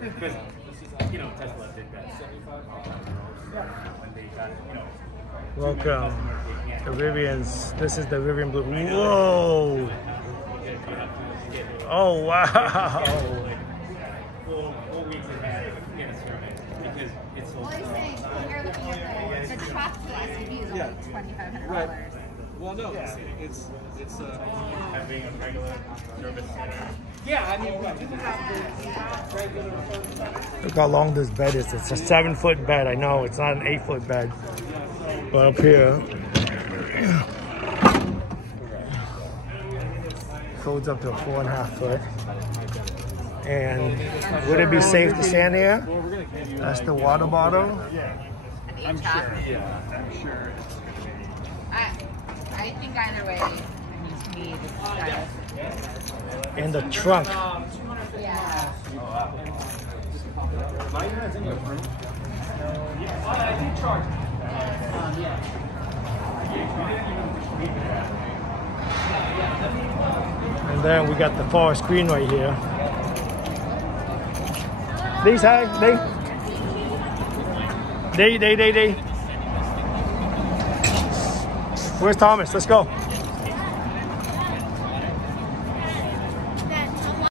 Because, you know, Tesla did that. When they got, you know, welcome, the Rivians. This is the Rivian Blue. Whoa! Oh wow! 4 weeks ahead to get a survey because it's so. Well, you're saying you're looking at the truck to the SUV is only $2,500. Right. Well, no, it's Having a regular service center. yeah. I mean, we do have the regular service center. Look how long this bed is. It's a 7-foot bed. I know it's not an 8-foot bed, but up here folds up to a 4.5 foot. And would it be safe to stand here? That's the water bottle. I'm sure. Yeah, I'm sure. I think either way, I mean, to me, this guy. And the trunk. Yeah. And then we got the far screen right here. These hi, they. Where's Thomas? Let's go.